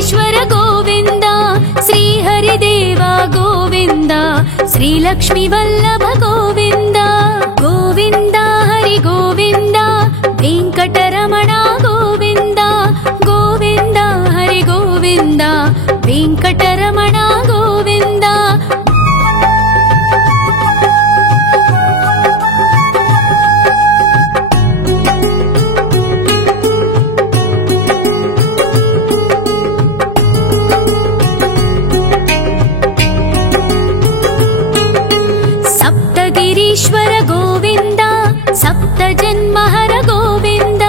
वेङ्कटेश्वर गोविन्द श्रीहरिदेव गोविन्द श्रीलक्ष्मीवल्लभ गोविन्द गोविन्द हरि गोविन्द वेङ्कटरमण गोविन्द गोविन्द हरि गोविन्द वेङ्कटरमण गोविन्द सप्तगिरीश्वर गोविन्द सप्तजन्महर गोविन्द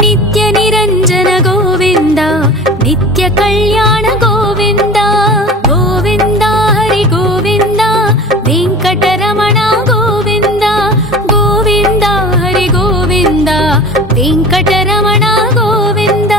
नित्यनिरञ्जन गोविन्द नित्यकल्याण गोविन्द गोविन्द हरि गोविन्द वेङ्कटरमण गोविन्द गोविन्द हरि गोविन्द वेङ्कटरमण गोविन्द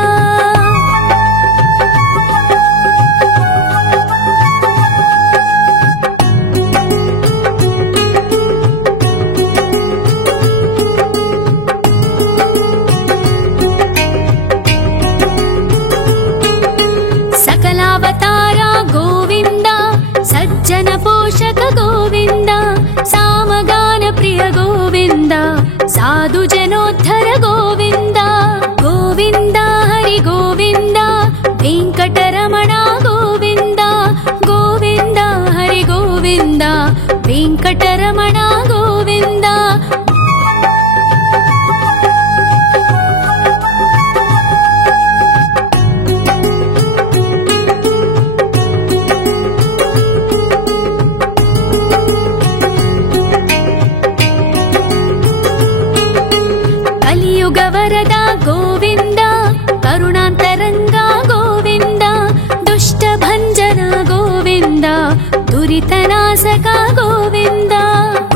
सकलावतारा गोविन्द सज्जन पोषक गोविन्द सामगान प्रिय गोविन्द साधु जनोद्धर गोविन्द गोविन्द हरि गोविन्द वेङ्कटरमण गोविन्द गोविन्द हरि गोविन्द वेङ्कटरमण गोविन्द कलियुगवरदा गोविन्द करुणान्तरङ्गा गोविन्द दुष्टभञ्जना गोविन्द दुरितनाशका गोविन्द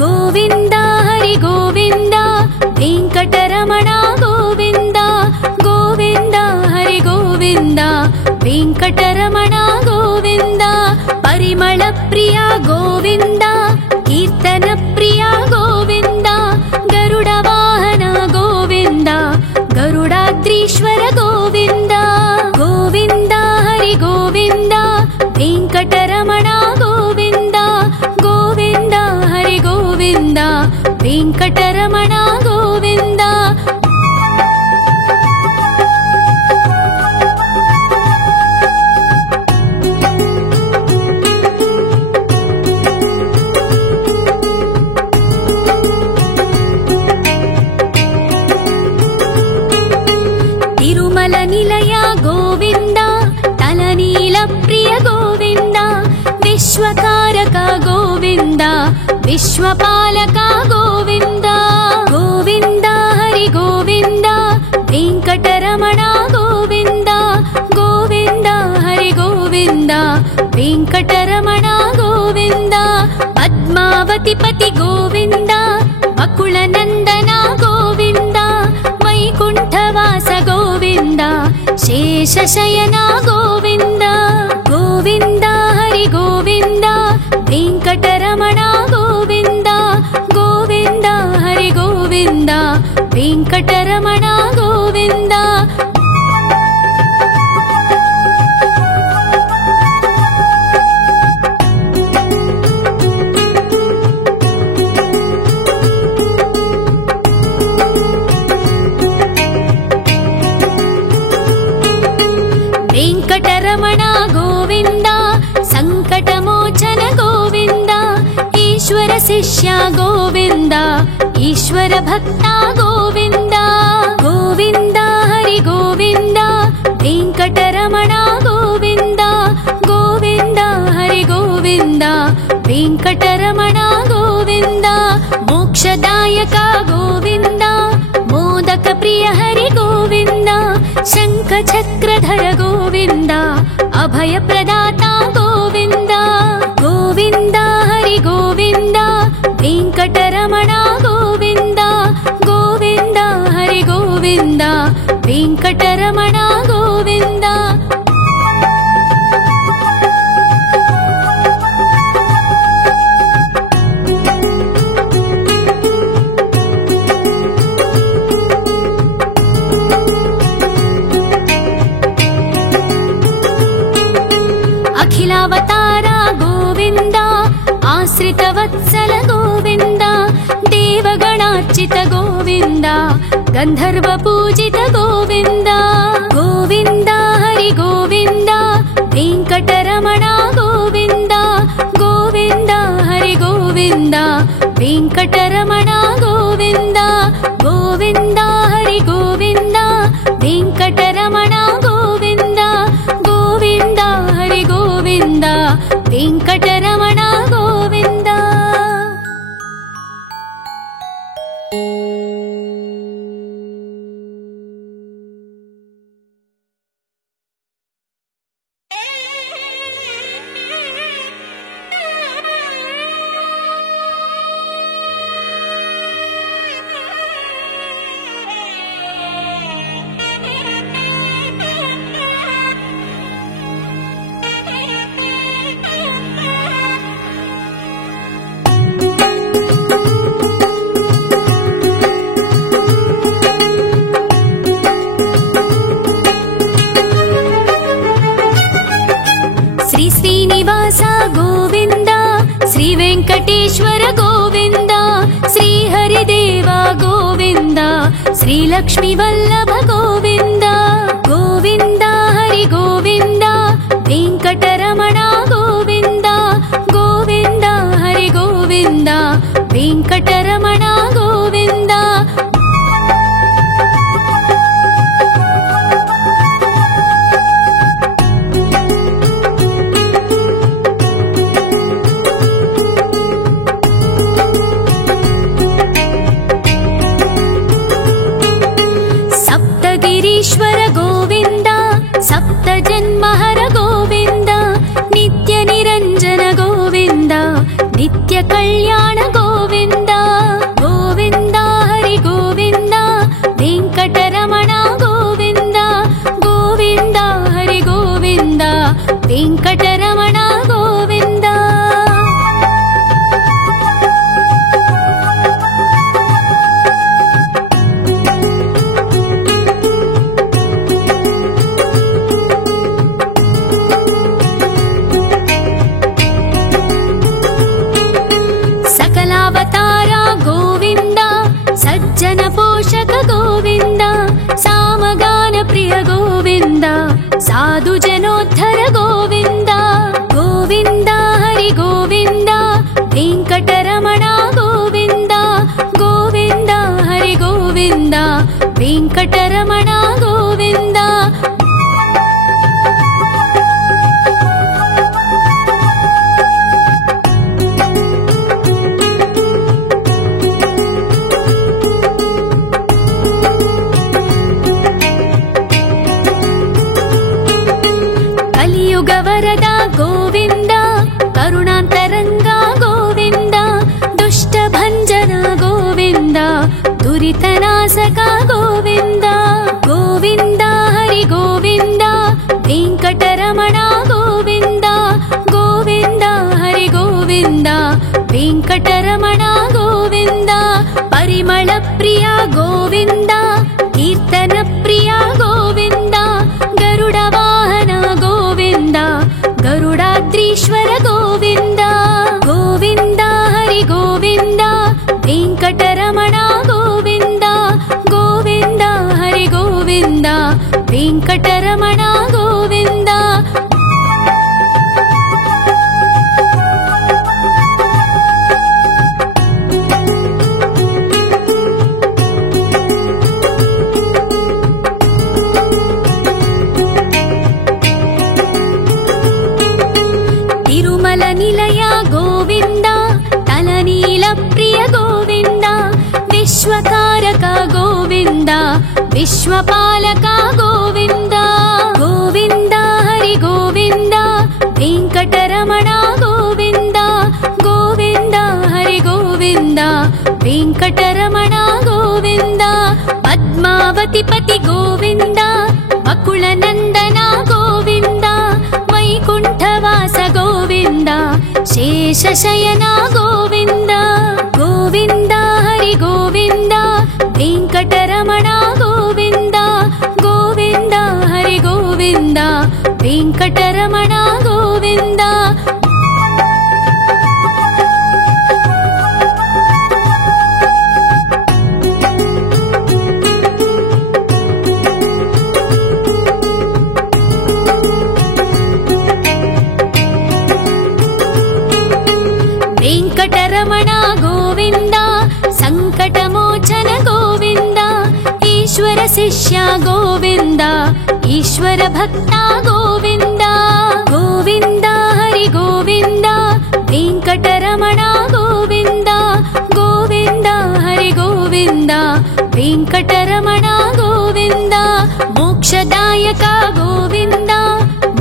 गोविन्द हरि गोविन्द वेङ्कटरमण गोविन्द गोविन्द हरि गोविन्द वेङ्कटरमण गोविन्द परिमलप्रिया गोविन्द कीर्तनप्रिया गोविन्द गरुडवाहन गोविन्द गरुडाद्रीश्वर गोविन्द गोविन्द हरि गोविन्द वेङ्कटरमण गोविन्द गोविन्द हरि गोविन्द वेङ्कटरमण गोविन्द तिरुमल निलय गोविन्द तलनील प्रिय गोविन्द विश्वकारक गोविन्द विश्वपालक गोविन्द गोविन्द हरि गोविन्द वेङ्कटरमण गोविन्द गोविन्द हरि गोविन्द वेङ्कटरमण गोविन्द पद्मावतिपति गोविन्द बकुलनन्दन गोविन्द वैकुण्ठवास गोविन्द शेषशयन गोविन्द गोविन्द हरि गोविन्द वेङ्कटरमण गोविन्द गोविन्द हरि गोविन्द वेङ्कटरमण गोविन्द वेङ्कटरमण गोविन्द सङ्कटमोचन गोविन्द ईश्वर शिष्य गोविन्द ईश्वर भक्त गोविन्द गोविन्द हरि गोविन्द वेङ्कटरमण गोविन्द गोविन्द हरि गोविन्द वेङ्कटरमण गोविन्द मोक्षदायक गोविन्द मोदक प्रिय हरि गोविन्द शङ्खचक्रधर गोविन्द अभयप्रदाता गोविन्द गोविन्द हरि गोविन्द वेङ्कटरमण गोविन्द गोविन्द हरि गोविन्द वेङ्कटरमण गोविन्द ಆಶ್ರಿತವತ್ಸಲ ಗೋವಿಂದ ದೇವಗಣಾರ್ಚಿತ ಗೋವಿಂದ ಗಂಧರ್ವ ಪೂಜಿತ ಗೋವಿಂದ ಗೋವಿಂದ ಹರಿ ಗೋವಿಂದ ವೆಂಕಟರಮಣ ಗೋವಿಂದ ಗೋವಿಂದ ಹರಿ ಗೋವಿಂದ ವೆಂಕಟರಮಣ ಗೋವಿಂದ ಗೋವಿಂದ ಹರಿ ಗೋವಿಂದ ವೆಂಕಟರಮಣ ಗೋವಿಂದ ಗೋವಿಂದ ಹರಿ ಗೋವಿಂದ ವೆಂಕಟರಮಣ ಗೋವಿಂದ. ಶ್ರೀನಿವಾಸ ಗೋವಿಂದ ಶ್ರೀ ವೆಂಕಟೇಶ್ವರ ಗೋವಿಂದ ಶ್ರೀ ಹರಿದೇವ ಗೋವಿಂದ ಶ್ರೀ ಲಕ್ಷ್ಮೀ ವಲ್ಲಭ ಗೋವಿಂದ ಗೋವಿಂದ ಹರಿ ಗೋವಿಂದ ವೆಂಕಟರಮಣ ಗೋವಿಂದ ಗೋವಿಂದ ಹರಿ ಗೋವಿಂದ ವೆಂಕಟರಮಣ ಗೋವಿಂದ. ಗಿರೀಶ್ವರ ಗೋವಿಂದ ಸಪ್ತ ಜನ್ಮಹರ ಗೋವಿಂದ ನಿತ್ಯ ನಿರಂಜನ ಗೋವಿಂದ ನಿತ್ಯ ಕಲ್ಯಾಣ ಗೋವಿಂದ ಗೋವಿಂದ ಹರಿ ಗೋವಿಂದ ವೆಂಕಟರಮಣ ಗೋವಿಂದ ಗೋವಿಂದ ಹರಿ ಗೋವಿಂದ ವೆಂಕಟರಮಣ ಗೋವಿಂದ. ಅವತಾರ ಗೋವಿಂದ ಸಜ್ಜನ ಪೋಷಕ ಗೋವಿಂದ ಸಾಮಗಾನ ಪ್ರಿಯ ಗೋವಿಂದ ಸಾಧು ಜನೋದ್ಧರ ಗೋವಿಂದ ಗೋವಿಂದ ಹರಿ ಗೋವಿಂದ ವೆಂಕಟರಮಣ ಗೋವಿಂದ ಗೋವಿಂದ ಹರಿ ಗೋವಿಂದ ವೆಂಕಟರಮಣ ಗೋವಿಂದ. ವರದ ಗೋವಿಂದ ಕರುಣಾಂತರಂಗ ಗೋವಿಂದ ದುಷ್ಟ ಭಂಜನ ಗೋವಿಂದ ದುರಿತನಾಶಕ ಗೋವಿಂದ ಗೋವಿಂದ ಹರಿ ಗೋವಿಂದ ವೆಂಕಟರಮಣ ಗೋವಿಂದ ಗೋವಿಂದ ಹರಿ ಗೋವಿಂದ ವೆಂಕಟರಮಣ ಗೋವಿಂದ. ಪರಿಮಳ ಪ್ರಿಯ ಗೋವಿಂದ ಕೀರ್ತನ ಪ್ರಿಯ ಗೋವಿಂದ ಗರುಡ ವಾಹನ ಗೋವಿಂದ ಗರುಡಾದ್ರೀಶ್ವರ ಗೋವಿಂದ ಗೋವಿಂದ ಹರಿ ಗೋವಿಂದ ವೆಂಕಟರಮಣ ಗೋವಿಂದ ಗೋವಿಂದ ಹರಿ ಗೋವಿಂದ ವೆಂಕಟರಮಣ ಗೋವಿಂದ. ತಿರುಮಲ ನಿಲಯ ಗೋವಿಂದ ತಲನೀಲ ಪ್ರಿಯ ಗೋವಿಂದ ವಿಶ್ವಕಾರಕ ಗೋವಿಂದ ವಿಶ್ವಪಾಲಕ ಗೋವಿಂದ ಗೋವಿಂದ ಹರಿ ಗೋವಿಂದ ವೆಂಕಟರಮಣ ಗೋವಿಂದ ಗೋವಿಂದ ಹರಿ ಗೋವಿಂದ ವೆಂಕಟರಮಣ ಗೋವಿಂದ. ಪದ್ಮಾವತಿ ಪತಿ ಗೋವಿಂದ ಬಕುಳ ನಂದನ ಗೋವಿಂದ ವೈಕುಂಠವಾಸ ಗೋವಿಂದ ಶೇಷಶಯನ ಗೋವಿಂದ ಗೋವಿಂದ ಹರಿ ಗೋವಿಂದ ವೆಂಕಟರಮಣ ಗೋವಿಂದ ಗೋವಿಂದ ಹರಿ ಗೋವಿಂದ ವೆಂಕಟರಮಣ ಗೋವಿಂದ. వెంకటరమణ గోవింద సంకటమోచన గోవింద ఈశ్వర శిష్య గోవింద ఈశ్వర భక్త గోవింద గోవింద హరి గోవింద వెంకటరమణ గోవింద గోవింద హరి గోవింద వెంకటరమణ గోవింద మోక్షదాయక గోవింద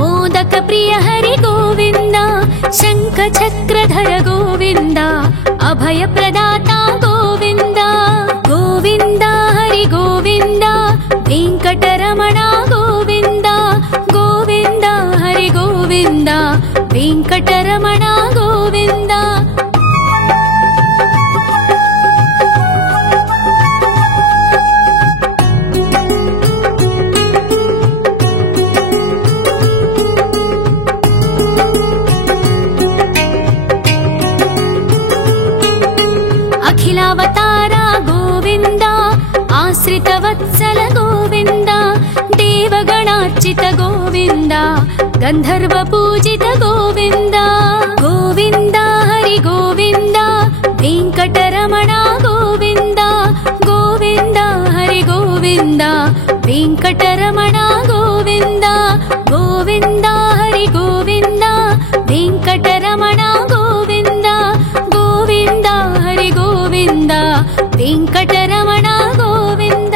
మోదక ప్రియ హరి గోవింద శంఖ చక్రధర గోవింద అభయ ప్రదాత గోవింద గోవింద హరి గోవింద వెంకటరమణ గోవింద గోవింద హరి గోవింద వెంకటరమణ గోవింద అఖిలావతార గోవింద ఆశ్రిత వత్సల గోవింద దేవగణార్చిత గోవింద గంధర్వ పూజిత గోవింద గోవింద హరి గోవింద వెంకటరమణ గోవింద గోవింద హరి గోవింద వెంకటరమణ గోవింద గోవింద హరి గోవింద వెంకటరమణ గోవింద గోవింద హరి గోవింద వెంకటరమణ గోవింద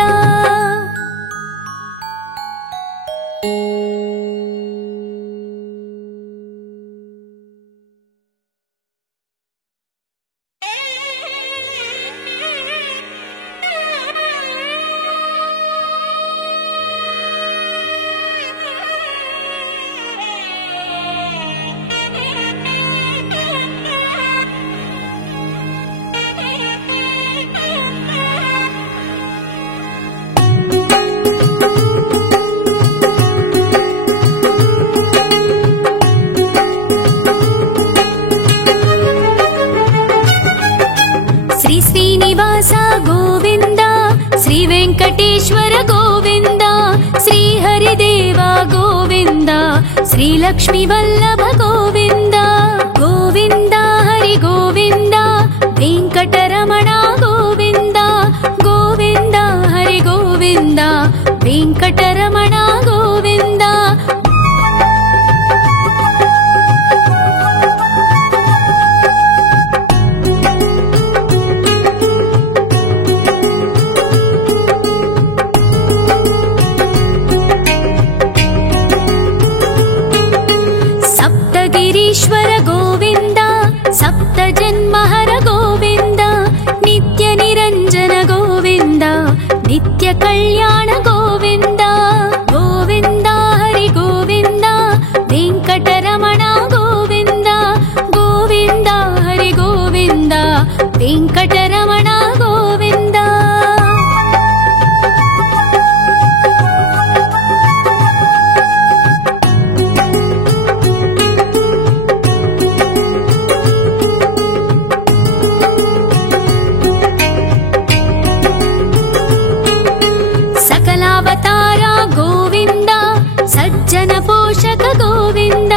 శ్రీ శ్రీనివాస గోవింద శ్రీ వెంకటేశ్వర గోవింద శ్రీ హరిదేవ గోవింద శ్రీ లక్ష్మీ వల్లభ గోవింద గోవింద హరి గోవింద వెంకటరమణ గోవింద గోవింద హరి గోవింద వెంకటరమణ గోవింద సప్తగిరీశ్వర గోవింద సప్త జన్మహర గోవింద నిత్య నిరంజన గోవింద నిత్య కళ్యాణ గోవింద గోవింద హరి గోవింద వెంకటరమణ గోవింద గోవింద హరి గోవింద వెంకటరమణ గోవింద సకలావతార గోవింద సజ్జన పోషక గోవింద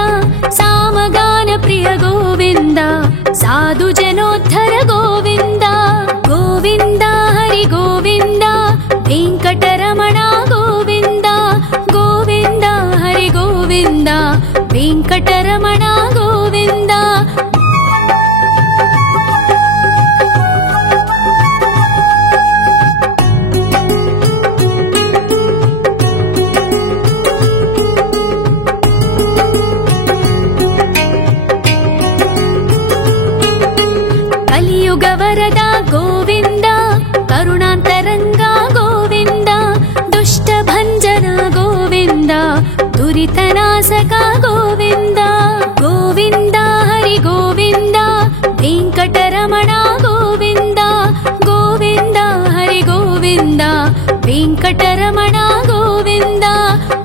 సామగాన ప్రియ గోవింద సాధు జనోద్ధర గోవింద గోవింద హరి గోవింద వెంకటరమణ గోవింద గోవింద హరి గోవింద వెంకటరమణ గోవింద కలియుగ వరద గోవింద కరుణాంతరంగ గోవింద దుష్ట భంజన గోవింద దురితనాశక గోవింద గోవింద హరి గోవింద వెంకటరమణ గోవింద గోవింద హరి గోవింద వెంకటరమణ గోవింద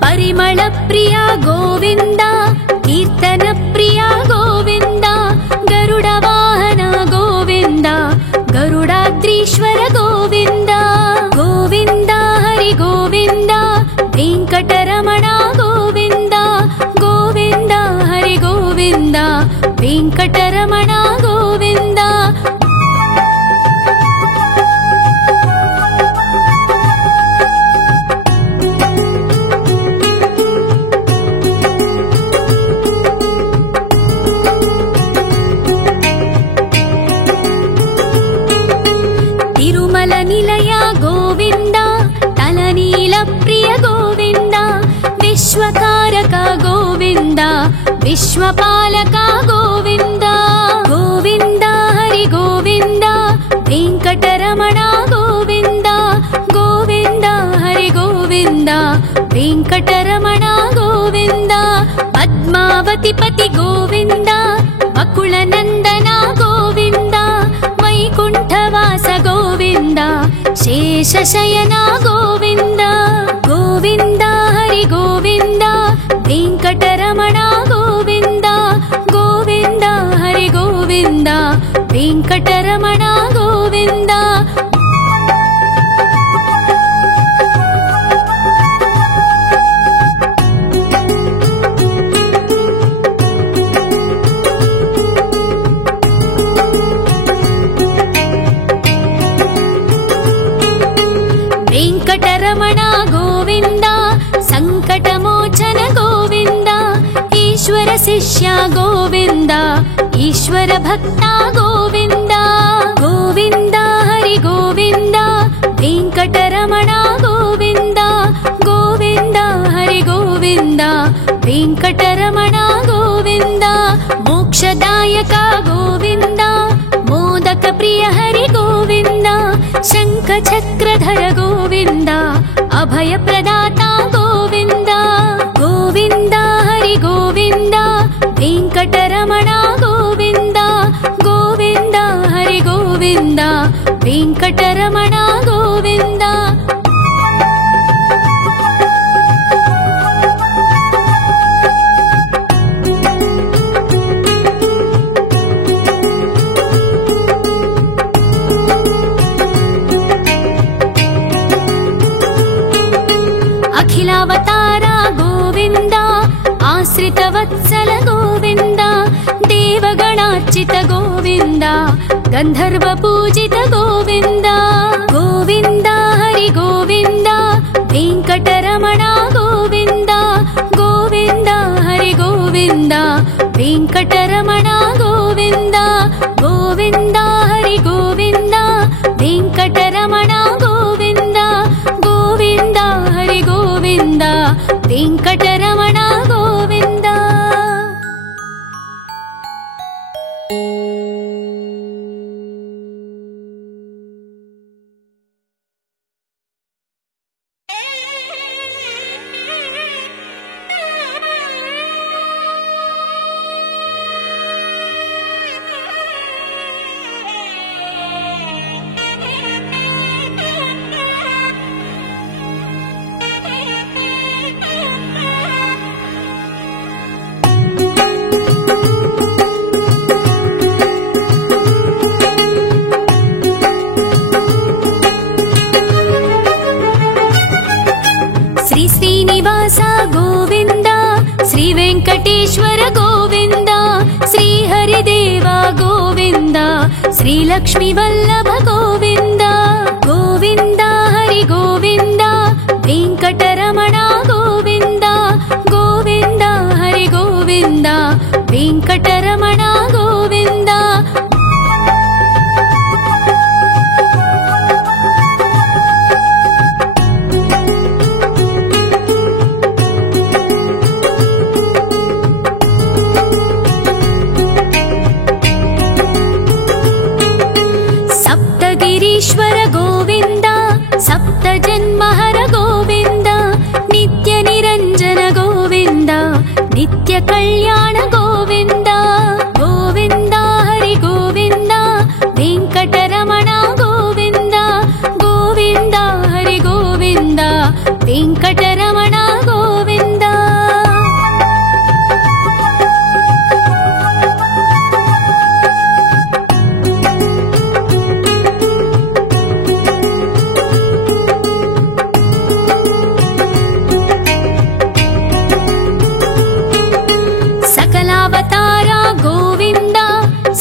పరిమళ ప్రియ గోవింద కీర్తన ప్రియ గోవింద గరుడ వాహన గోవింద గరుడాద్రీశ్వర గోవింద గోవింద హరి గోవింద వెంకటరమణ గోవింద గోవింద హరి గోవింద వెంకటరమణ గోవింద विश्वकारक गोविन्द विश्वपालक गोविन्द गोविन्द हरि गोविन्द वेङ्कटरमण गोविन्द गोविन्द हरि गोविन्द वेङ्कटरमण गोविन्द पद्मावतिपति गोविन्द वकुलनन्दन गोविन्द वैकुण्ठवास गोविन्द शेषशयन गोविन्द गोविन्द हरि गोविन्द वेङ्कटरमण गोविन्द गोविन्द हरि गोविन्द वेङ्कटरमण गोविन्द वेङ्कटरमण गोविन्द सङ्कटमोचन गोविन्द ईश्वर शिष्य गोविन्द ईश्वर भक्त गोविन्द गोविन्द हरि गोविन्द वेङ्कटरमण गोविन्द गोविन्द हरि गोविन्द वेङ्कटरमण गोविन्द मोक्षदायक गोविन्द मोदक प्रिय हरि गोविन्द शङ्खचक्रधर गोविन्द अभयप्रदाता गोविन्द गोविन्द हरि गोविन्द वेङ्कटरमण गोविन्द गोविन्द हरि गोविन्द वेङ्कटरमण गोविन्द अखिलावतार गोविन्द आश्रितवत्सल गोविन्द देवगणार्चित गोविन्द गन्धर्व पूजित गोविन्द गोविन्द हरि गोविन्द वेङ्कटरमण गोविन्द गोविन्द हरि गोविन्द वेङ्कटरमण गोविन्द गोविन्द हरि गोविन्द वेङ्कटरमण गोविन्द गोविन्द हरि गोविन्द वेङ्कटरमण गोविन्द श्रीनिवास गोविन्द श्री वेङ्कटेश्वर गोविन्द श्री हरिदेव गोविन्द श्री लक्ष्मी वल्लभ गोविन्द गोविन्द हरि गोविन्द वेङ्कटरमण गोविन्द गोविन्द हरि गोविन्द वेङ्कटरमण गोविन्द ईश्वर गोविन्द सप्त जन्महर गोविन्द नित्य निरञ्जन गोविन्द नित्य कल्याण गोविन्द गोविन्द हरि गोविन्द वेङ्कटरमण गोविन्द गोविन्द हरि गोविन्द वेङ्कटरमण गोविन्द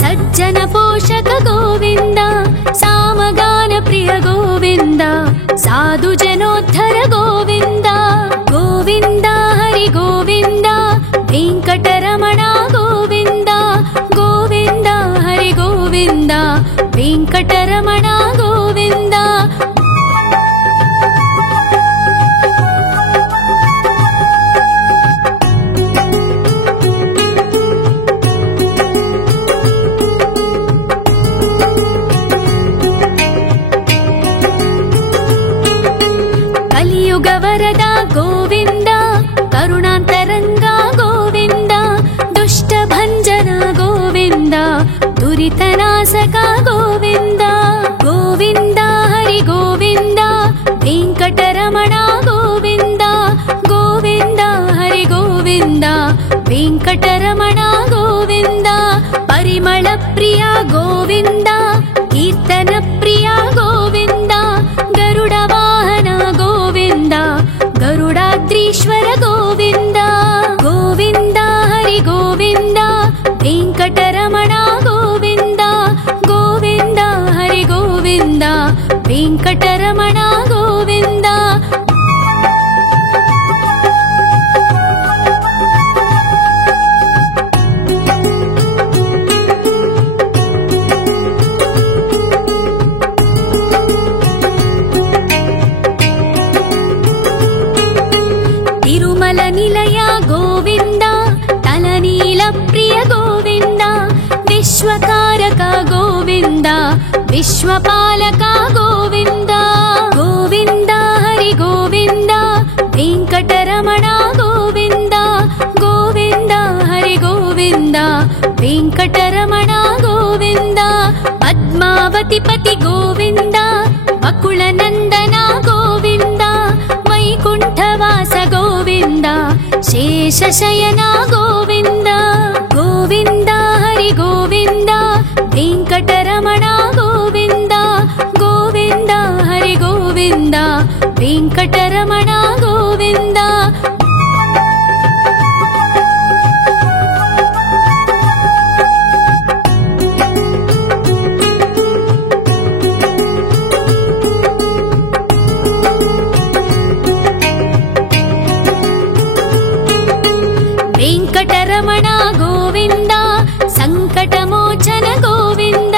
सज्जन पोषक गोविन्द सामगान प्रिय गोविन्द साधु जनोद्धर गोविन्द गोविन्द हरि गोविन्द वेङ्कटरमण गोविन्द गोविन्द हरि गोविन्द वेङ्कटरमण गोविन्द ಗೋವಿಂದ ಗೋವಿಂದ ಹರಿ ಗೋವಿಂದ ವೆಂಕಟರಮಣ ಗೋವಿಂದ ಗೋವಿಂದ ಹರಿ ಗೋವಿಂದ ವೆಂಕಟರಮಣ ಗೋವಿಂದ ಪರಿಮಳ ಪ್ರಿಯ ಗೋವಿಂದ ಕೀರ್ತನ ಪ್ರಿಯ ಗೋವಿಂದ ಗರುಡ ವಾಹನ ಗೋವಿಂದ ಗರುಡಾದ್ರೀಶ್ವರ ಗೋವಿಂದ ಗೋವಿಂದ ಹರಿ ಗೋವಿಂದ ವೆಂಕಟರಮಣ ಗೋವಿಂದ ಗೋವಿಂದ ಹರಿ ಗೋವಿಂದ ವೆಂಕಟರಮಣ ಗೋವಿಂದ ತಿರುಮಲ ನಿಲಯ ಗೋವಿಂದ ತಲನೀಲ ಪ್ರಿಯ ಗೋವಿಂದ ವಿಶ್ವಕಾರಕ ಗೋವಿಂದ ವಿಶ್ವಪಾಲಕ ಗೋವಿಂದ ಗೋವಿಂದ ಹರಿ ಗೋವಿಂದ ವೆಂಕಟರಮಣ ಗೋವಿಂದ ಗೋವಿಂದ ಹರಿ ಗೋವಿಂದ ವೆಂಕಟರಮಣ ಗೋವಿಂದ ಪದ್ಮಾವತಿ ಪತಿ ಗೋವಿಂದ ಬಕುಳ ನಂದನ ಗೋವಿಂದ ವೈಕುಂಠವಾಸ ಗೋವಿಂದ ಶೇಷಶಯನ ಗೋವಿಂದ ಗೋವಿಂದ ಹರಿ ಗೋವಿಂದ ವೆಂಕಟರಮಣ ಗೋವಿಂದ ಗೋವಿಂದ ಹರಿ ಗೋವಿಂದ ವೆಂಕಟರಮಣ ಗೋವಿಂದ ವೆಂಕಟರಮಣ ಗೋವಿಂದ ಸಂಕಟಮೋಚನ ಗೋವಿಂದ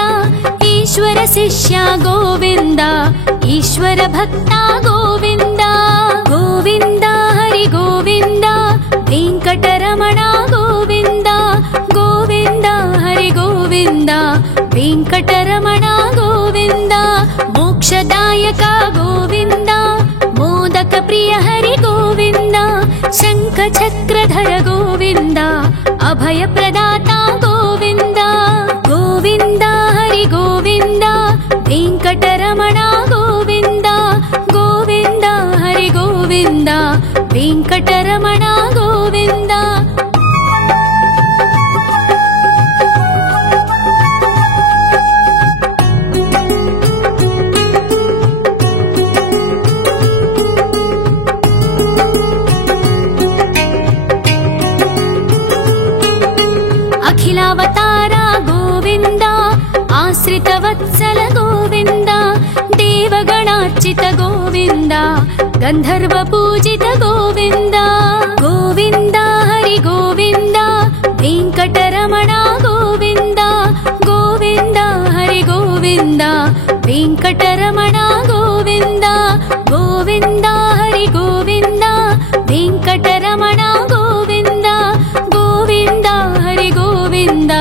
ಈಶ್ವರ ಶಿಷ್ಯ ಗೋವಿಂದ ಈಶ್ವರ ಭಕ್ತ ಗೋವಿಂದ ಗೋವಿಂದ ಹರಿ ಗೋವಿಂದ ವೆಂಕಟರಮಣ ಗೋವಿಂದ ಗೋವಿಂದ ಹರಿ ಗೋವಿಂದ ವೆಂಕಟರಮಣ ಗೋವಿಂದ ಮೋಕ್ಷದಾಯಕ ಗೋವಿಂದ ಮೋದಕ ಪ್ರಿಯ ಹರಿ ಗೋವಿಂದ ಶಂಖ ಚಕ್ರಧರ ಗೋವಿಂದ ಅಭಯ ಪ್ರದಾತ ಗೋವಿಂದ ಗೋವಿಂದ ಹರಿ ಗೋವಿಂದ ವೆಂಕಟರಮಣ ಗೋವಿಂದ ಗೋವಿಂದ ಹರಿ ಗೋವಿಂದ ವೆಂಕಟರಮಣ ಗೋವಿಂದ ಅಖಿಲಾವತಾರ ಗೋವಿಂದ ಆಶ್ರಿತ ವತ್ಸಲ ಗೋವಿಂದ ದೇವಗಣಾರ್ಚಿತ ಗೋವಿಂದ ಗಂಧರ್ವ ಪೂಜಿತ ಗೋವಿಂದ ಗೋವಿಂದ ಹರಿ ಗೋವಿಂದ ವೆಂಕಟರಮಣ ಗೋವಿಂದ ಗೋವಿಂದ ಹರಿ ಗೋವಿಂದ ವೆಂಕಟರಮಣ ಗೋವಿಂದ ಗೋವಿಂದ ಹರಿ ಗೋವಿಂದ ವೆಂಕಟರಮಣ ಗೋವಿಂದ ಗೋವಿಂದ ಹರಿ ಗೋವಿಂದ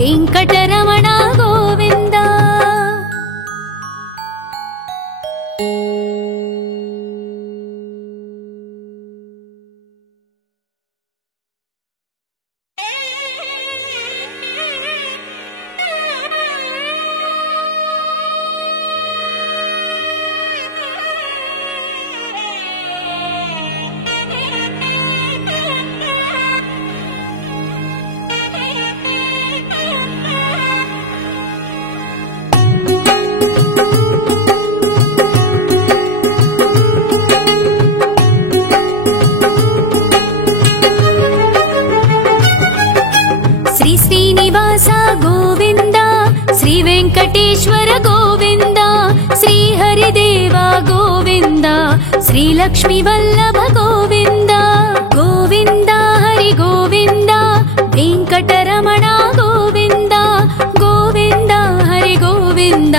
ವೆಂಕಟರಮಣ ಗೋವಿಂದ ಶ್ರೀ ಶ್ರೀನಿವಾಸ ಗೋವಿಂದ ಶ್ರೀ ವೆಂಕಟೇಶ್ವರ ಗೋವಿಂದ ಶ್ರೀ ಹರಿದೇವ ಗೋವಿಂದ ಶ್ರೀ ಲಕ್ಷ್ಮೀ ವಲ್ಲಭ ಗೋವಿಂದ ಗೋವಿಂದ ಹರಿ ಗೋವಿಂದ ವೆಂಕಟರಮಣ ಗೋವಿಂದ ಗೋವಿಂದ ಹರಿ ಗೋವಿಂದ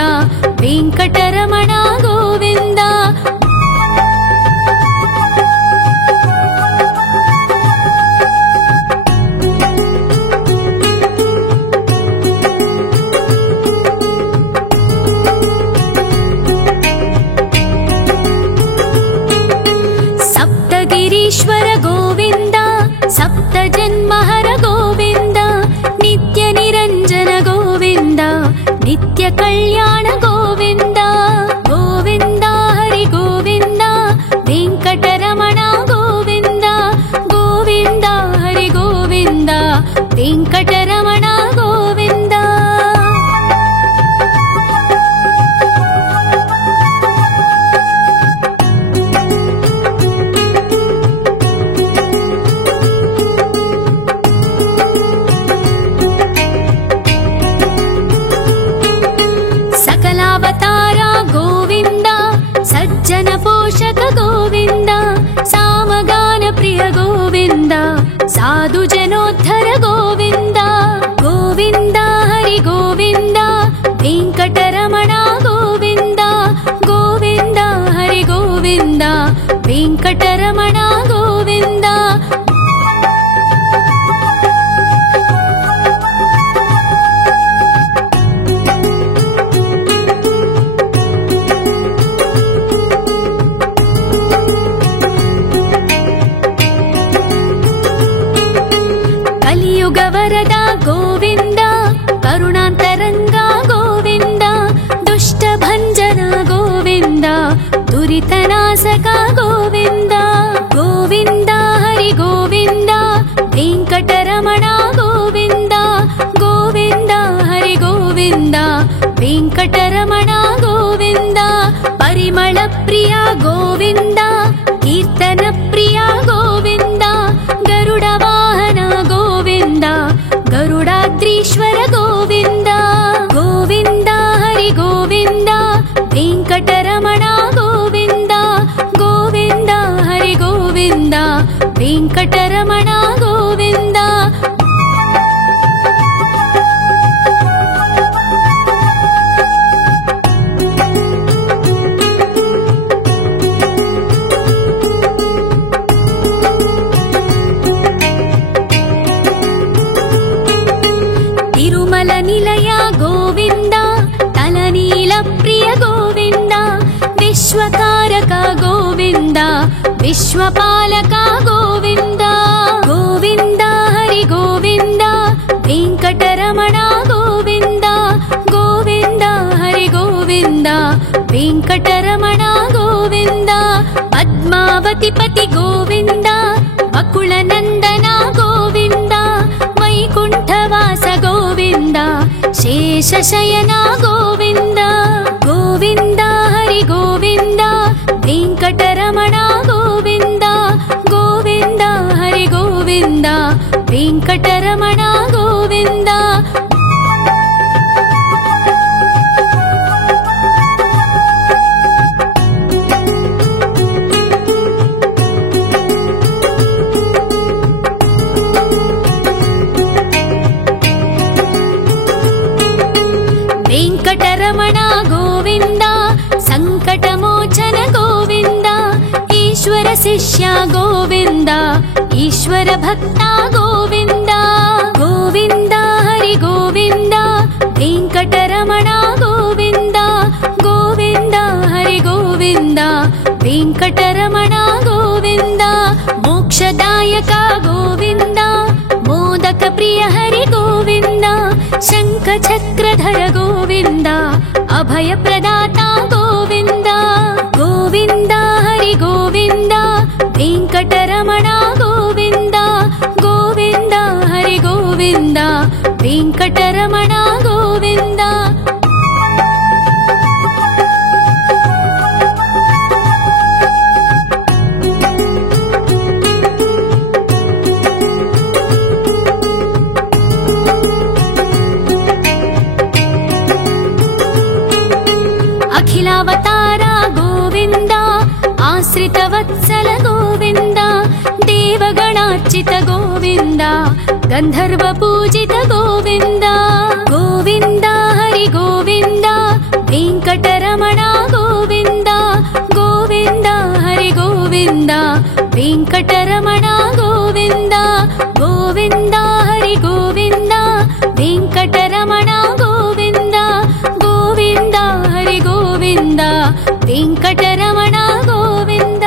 ವೆಂಕಟರಮಣ ಗೋವಿಂದ ಸಪ್ತಗಿರೀಶ್ವರ ಗೋವಿಂದ ಸಪ್ತ ಜನ್ಮಹರ ಗೋವಿಂದ ನಿತ್ಯ ನಿರಂಜನ ಗೋವಿಂದ ನಿತ್ಯ ನಿತ್ಯ ಕಲ್ಯಾಣ ಗೋವಿಂದ ಗೋವಿಂದ ಹರಿ ಗೋವಿಂದ ವೆಂಕಟರಮಣ ಗೋವಿಂದ ಗೋವಿಂದ ಹರಿ ಗೋವಿಂದ ವೆಂಕಟರಮಣ ಗೋವಿಂದ. सकलावतार गोविंद सज्जन पोषक गोविंद सामगान प्रिय गोविंद साधु जनोद्धर गोविंद गोविंद हरि गोविंद वेंकटरमण गोविंद गोविंद हरि गोविंद वेंकटरमण गोविंद. कलियुग वरद गोविंद करुणांतरंग गोविंद दुष्ट भंजन गोविंद दुरितनाशक गोविंद गोविंद हरि गोविंद वेंकटरमण गोविंद गोविंद हरि गोविंद वेंकटरमण गोविंद. परिमल प्रिय गोविंद कीर्तन प्रिय गोविंद गरुड वाहन गोविंद गरुडाद्रीश्वर गोविंद गोविंद हरि गोविंद वेंकटरमण गोविंद गोविंद हरि गोविंद वेंकटरमण गोविंद. तिरुमल निलय गोविंद तलनील प्रिय गोविंद विश्वकारक गोविंद विश्वपालक गोविंद गोविंद हरि गोविंद वेंकटरमण गोविंद गोविंद हरि गोविंद वेंकटरमण गोविंद. पद्मावती पति गोविंद वकुल नंदन गोविंद वैकुंठवास गोविंद शेषशयन गोविंद गोविंद हरि गोविंद वेंकटरमण गोविंद गोविंद हरि गोविंद वेंकटरमण गोविंद. वेंकटरमण गोविंद संकटमोचन गोविंद ईश्वर शिष्य गोविंद ईश्वर भक्त गोविंद गोविंद हरि गोविंद वेंकटरमण गोविंद गोविंद हरि गोविंद वेंकटरमण गोविंद. मोक्षदायक गोविंद मोदक प्रिय हरि गोविंद शंख चक्रधर गोविंद अभय प्रदाता गोविंद गोविंद हरि गोविंद वेंकटरमण गोविंद गोविंद हरि गोविंद वेंकटरमण गोविंद. अखिलावतार गोविंद आश्रित वत्सल गोविंद देवगणार्चित गोविंद गंधर्व पूजित गोविंद गोविंद हरि गोविंद वेंकटरमण गोविंद गोविंद हरि गोविंद वेंकटरमण गोविंद गोविंद हरि गोविंद वेंकटरमण गोविंद गोविंद हरि गोविंद वेंकटरमण गोविंद.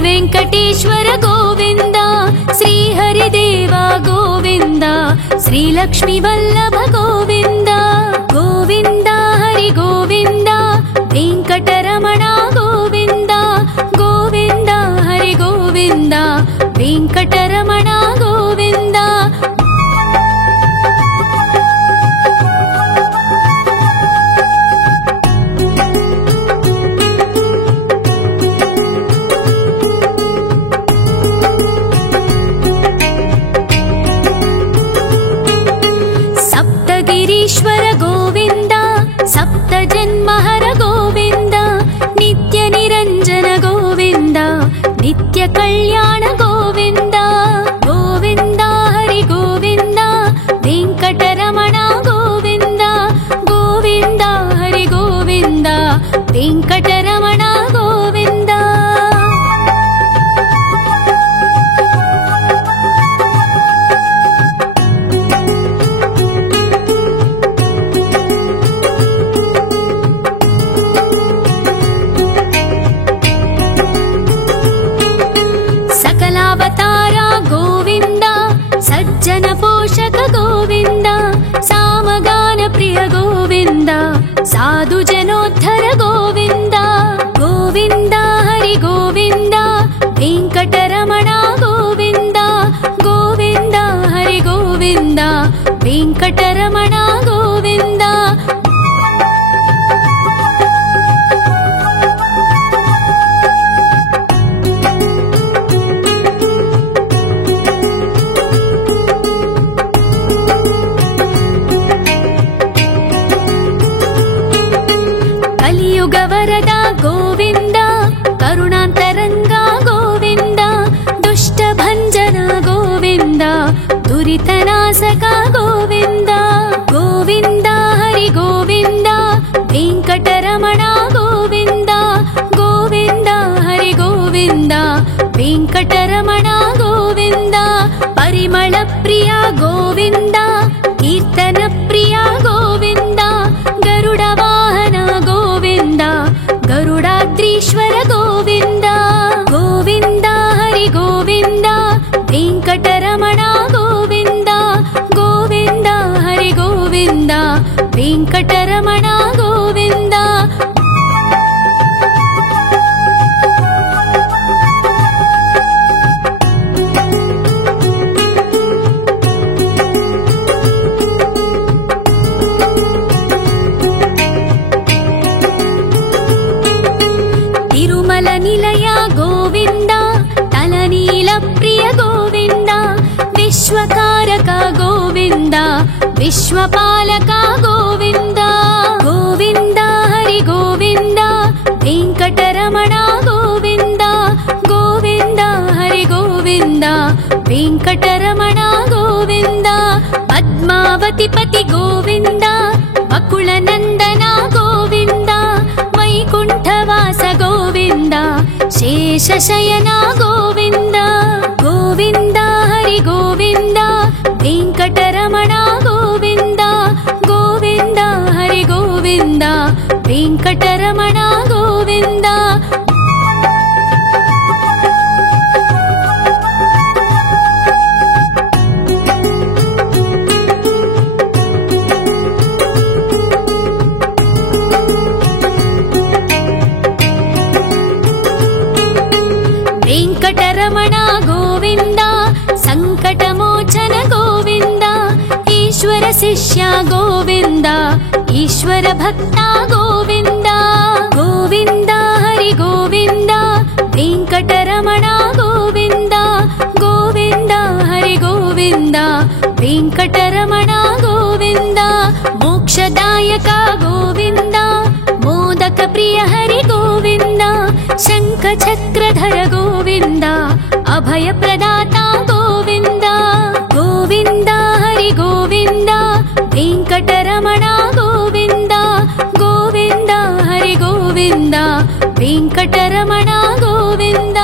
ವೆಂಕಟೇಶ್ವರ ಗೋವಿಂದ, ಶ್ರೀ ಹರಿದೇವ ಗೋವಿಂದ, ಶ್ರೀ ಲಕ್ಷ್ಮೀ ವಲ್ಲಭ ಗೋವಿಂದ. ಗೋವಿಂದ ಹರಿ ಗೋವಿಂದ, ವೆಂಕಟರಮಣ ಗೋವಿಂದ. ಗೋವಿಂದ ಹರಿ ಗೋವಿಂದ, ವೆಂಕಟರಮಣ ಗೋವಿಂದ. ಸಪ್ತಗಿರೀಶ್ವರ ಗೋವಿಂದ, ಸಪ್ತ ಜನ್ಮಹರ ಗೋವಿಂದ, ನಿತ್ಯ ನಿರಂಜನ ಗೋವಿಂದ, ನಿತ್ಯ ಕಲ್ಯಾಣ ಗೋವಿಂದ. ಗೋವಿಂದ ಹರಿ ಗೋವಿಂದ, ವೆಂಕಟರಮಣ ಗೋವಿಂದ. ಗೋವಿಂದ ಹರಿ ಗೋವಿಂದ, ವೆಂಕಟರಮಣ ಗೋವಿಂದ. ಸಕಲಾವತಾರ ಗೋವಿಂದ, ಸಜ್ಜನ ಪೋಷಕ ಗೋವಿಂದ, ಸಾಮಗಾನ ಪ್ರಿಯ ಗೋವಿಂದ, ಸಾಧು ಜನೋದ್ಧರ ಗೋವಿಂದ. ಗೋವಿಂದ ಹರಿ ಗೋವಿಂದ, ವೆಂಕಟರಮಣ ಗೋವಿಂದ. ಗೋವಿಂದ ಹರಿ ಗೋವಿಂದ, ವೆಂಕಟರಮಣ ಗೋವಿಂದ. ಕಲಿಯುಗ ವರದ ಗೋವಿಂದ, ಕರುಣಾಂತರಂಗ ಗೋವಿಂದ, ದುಷ್ಟ ಭಂಜನ ಗೋವಿಂದ, ದುರಿತನಾಶಕ ಗೋವಿಂದ. ಗೋವಿಂದ ಹರಿ ಗೋವಿಂದ, ವೆಂಕಟರಮಣ ಗೋವಿಂದ. ಗೋವಿಂದ ಹರಿ ಗೋವಿಂದ, ವೆಂಕಟರಮಣ ಗೋವಿಂದ. ಪರಿಮಳ ಪ್ರಿಯ ಗೋವಿಂದ, ಕೀರ್ತನ ಪ್ರಿಯ ಗೋವಿಂದ, ಗರುಡ ವಾಹನ ಗೋವಿಂದ, ಗರುಡಾದ್ರೀಶ್ವರ ಗೋವಿಂದ. ಗೋವಿಂದ ಹರಿ ಗೋವಿಂದ, ವೆಂಕಟರಮಣ ಗೋವಿಂದ. ಗೋವಿಂದ ಹರಿ ಗೋವಿಂದ, ವೆಂಕಟರಮಣ ಗೋವಿಂದ. ತಿರುಮಲ ನಿಲಯ ಗೋವಿಂದ, ತಲನೀಲ ಪ್ರಿಯ ಗೋವಿಂದ, ವಿಶ್ವಕಾರಕ ಗೋವಿಂದ, ವಿಶ್ವಪಾಲಕ ಗೋವಿಂದ. ಗೋವಿಂದ ಹರಿ ಗೋವಿಂದ, ವೆಂಕಟರಮಣ ಗೋವಿಂದ. ಗೋವಿಂದ ಹರಿ ಗೋವಿಂದ, ವೆಂಕಟರಮಣ ಗೋವಿಂದ. ಪದ್ಮಾವತಿ ಪತಿ ಗೋವಿಂದ, ಬಕುಳ ನಂದನ ಗೋವಿಂದ, ವೈಕುಂಠವಾಸ ಗೋವಿಂದ, ಶೇಷಶಯನ ಗೋವಿಂದ. ಗೋವಿಂದ ಹರಿ ಗೋವಿಂದ, ವೆಂಕಟರಮಣ ಗೋವಿಂದ. ಗೋವಿಂದ ಹರಿ ಗೋವಿಂದ, ವೆಂಕಟರಮಣ ಗೋವಿಂದ. ವೆಂಕಟರಮಣ ಗೋವಿಂದ, ಸಂಕಟಮೋಚನ ಗೋವಿಂದ, ಈಶ್ವರ ಶಿಷ್ಯ ಗೋವಿಂದ, ಈಶ್ವರ ಭಕ್ತ ಗೋವಿಂದ. ಗೋವಿಂದ ಹರಿ ಗೋವಿಂದ, ವೆಂಕಟರಮಣ ಗೋವಿಂದ. ಗೋವಿಂದ ಹರಿ ಗೋವಿಂದ, ವೆಂಕಟರಮಣ ಗೋವಿಂದ. ಮೋಕ್ಷದಾಯಕ ಗೋವಿಂದ, ಮೋದಕ ಪ್ರಿಯ ಹರಿ ಗೋವಿಂದ, ಶಂಖ ಚಕ್ರಧರ ಗೋವಿಂದ, ಅಭಯ ಪ್ರದಾತ ಗೋವಿಂದ. ಗೋವಿಂದ ಹರಿ ಗೋವಿಂದ, ವೆಂಕಟರಮಣ ಗೋವಿಂದ. ಗೋವಿಂದ ಹರಿ ಗೋವಿಂದ, ವೆಂಕಟರಮಣ ಗೋವಿಂದ.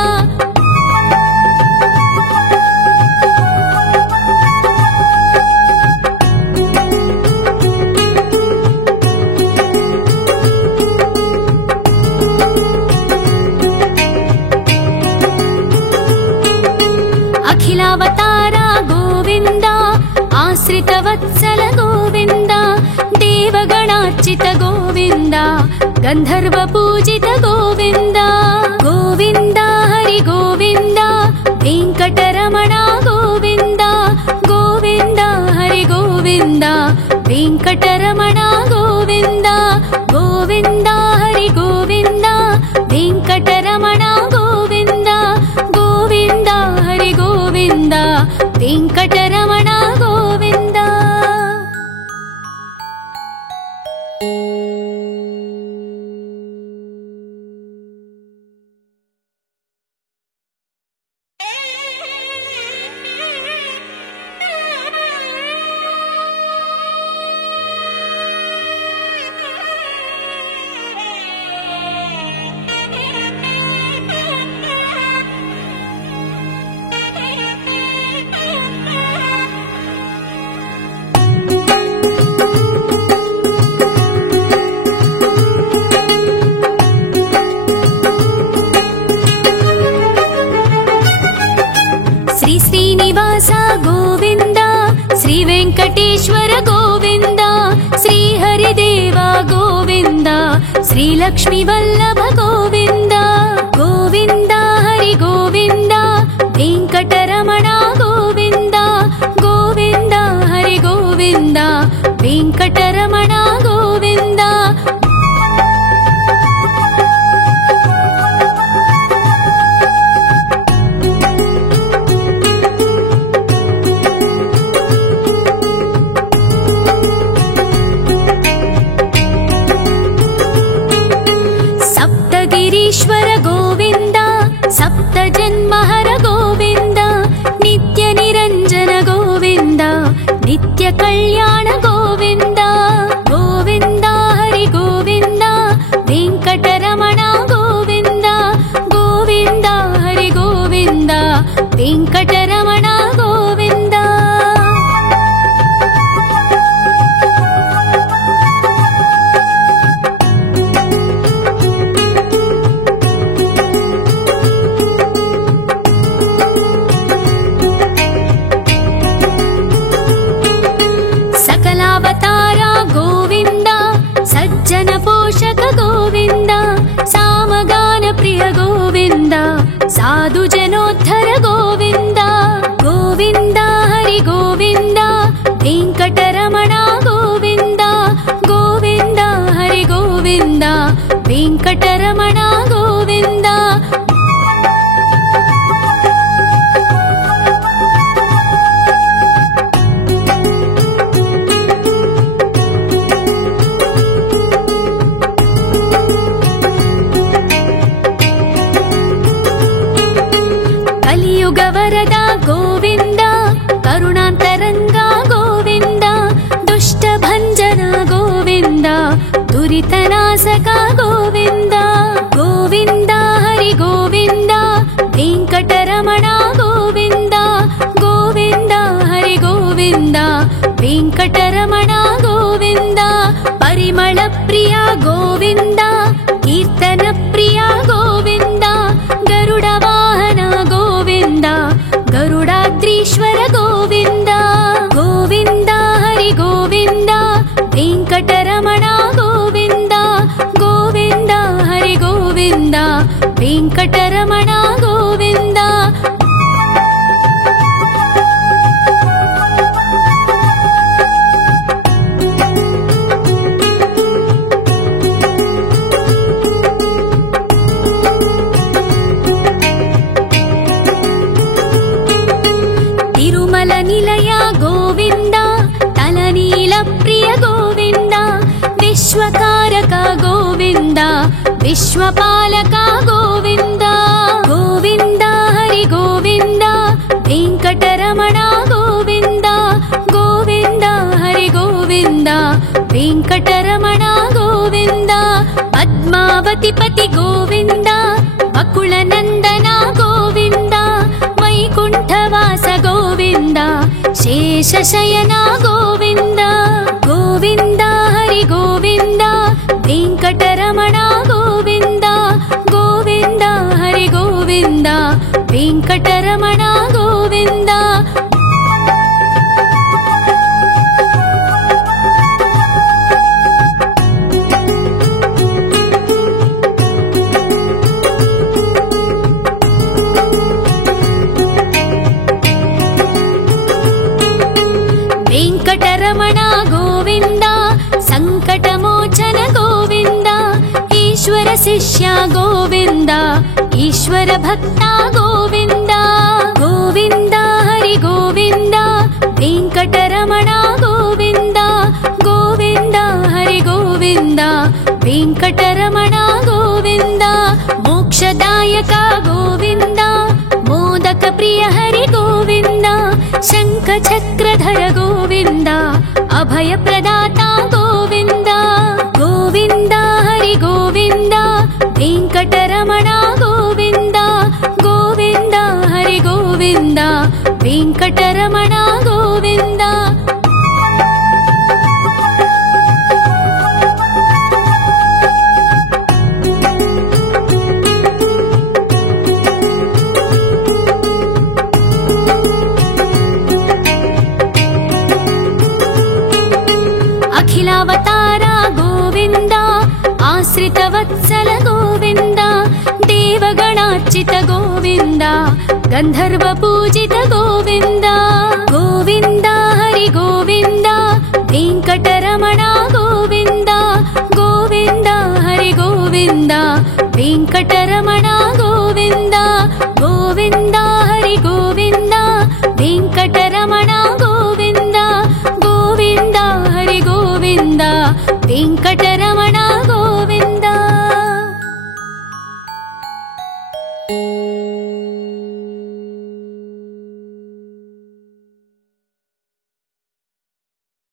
गन्धर्व पूजित गोविन्द गोविन्द हरि गोविन्द वेङ्कटरमण गोविन्द गोविन्द हरि गोविन्द वेङ्कटरमण गोविन्द गोविन्द हरि गोविन्द वेङ्कटरमण गोविन्द गोविन्द हरि गोविन्द वेङ्कटरमण गोविन्द। श्रीनिवास गोविन्द श्री वेङ्कटेश्वर गोविन्द श्री हरिदेव गोविन्द श्री लक्ष्मी वल्लभ गोविन्द गोविन्द हरि गोविन्द वेङ्कटरमण गोविन्द गोविन्द हरि गोविन्द वेङ्कटरमण गोविन्द। गिरीश्वर गोविन्द सप्त जन्महर गोविन्द नित्य निरञ्जन गोविन्द नित्य कल्याण गोविन्द गोविन्द हरि गोविन्द वेङ्कटरमण गोविन्द गोविन्द हरि गोविन्द वेङ्कटरमण गोविन्द। सकलावतारा गोविन्द सज्जन पोषक गोविन्द सामगान प्रिय गोविन्द साधु जनोद्धर गोविन्द गोविन्द हरि गोविन्द वेङ्कटरमण गोविन्द गोविन्द हरि गोविन्द वेङ्कटरमण गोविन्द। कलियुग वरद गोविन्द करुणान्तरङ्ग गोविन्द दुष्ट भञ्जन गोविन्द दुरितनाशक गोविन्द गोविन्द हरि गोविन्द वेङ्कटरमण गोविन्द गोविन्द हरि गोविन्द वेङ्कटरमण गोविन्द। परिमल प्रिय गोविन्द कीर्तन प्रिय गोविन्द गरुड वाहन गोविन्द गरुडाद्रीश्वर गोविन्द गोविन्द हरि गोविन्द वेङ्कटरमण गोविन्द गोविन्द हरि गोविन्द वेङ्कटरमण गोविन्द। तिरुमल निलय गोविन्द तलनील प्रिय गोविन्द विश्वकारक गोविन्द विश्वपालक गोविन्द गोविन्द हरि गोविन्द वेङ्कटरमण गोविन्द गोविन्द हरि गोविन्द वेङ्कटरमण गोविन्द। पद्मावती पति गोविन्द बकुलनन्दन गोविन्द वैकुण्ठवास गोविन्द शेषशयन गोविन्द गोविन्द हरि गोविन्द वेङ्कटरमण गोविन्द गोविन्द हरि गोविन्द वेङ्कटरमण गोविन्द। ಈಶ್ವರ ಶಿಷ್ಯ ಗೋವಿಂದ ಈಶ್ವರ ಭಕ್ತ ಗೋವಿಂದ ಗೋವಿಂದ ಹರಿ ಗೋವಿಂದ ವೆಂಕಟರಮಣ ಗೋವಿಂದ ಗೋವಿಂದ ಹರಿ ಗೋವಿಂದ ವೆಂಕಟರಮಣ ಗೋವಿಂದ ಮೋಕ್ಷದಾಯಕ ಗೋವಿಂದ ಮೋದಕ ಪ್ರಿಯ ಹರಿ ಗೋವಿಂದ ಶಂಖ ಚಕ್ರಧರ ಗೋವಿಂದ ಅಭಯ ಪ್ರದಾತ ಗೋವಿಂದ ಗೋವಿಂದ ಹರಿ ಗೋವಿಂದ ವೆಂಕಟರಮಣ ಗೋವಿಂದ ಗೋವಿಂದ ಹರಿ ಗೋವಿಂದ ವೆಂಕಟರಮಣ ಗೋವಿಂದ ಅಖಿಲಾವತಾರ ಗೋವಿಂದ ಆಶ್ರಿತ ವತ್ಸಲ ಗೋವಿಂದ ದೇವಗಣಾರ್ಚಿತ ಗೋವಿಂದ ಗಂಧರ್ವ ಪೂಜಿತ ಗೋವಿಂದ ಗೋವಿಂದ ಹರಿ ಗೋವಿಂದ ವೆಂಕಟರಮಣ ಗೋವಿಂದ ಗೋವಿಂದ ಹರಿ ಗೋವಿಂದ ವೆಂಕಟರಮಣ ಗೋವಿಂದ ಗೋವಿಂದ ಹರಿ ಗೋವಿಂದ ವೆಂಕಟರಮಣ ಗೋವಿಂದ ಗೋವಿಂದ ಹರಿ ಗೋವಿಂದ ವೆಂಕಟರಮಣ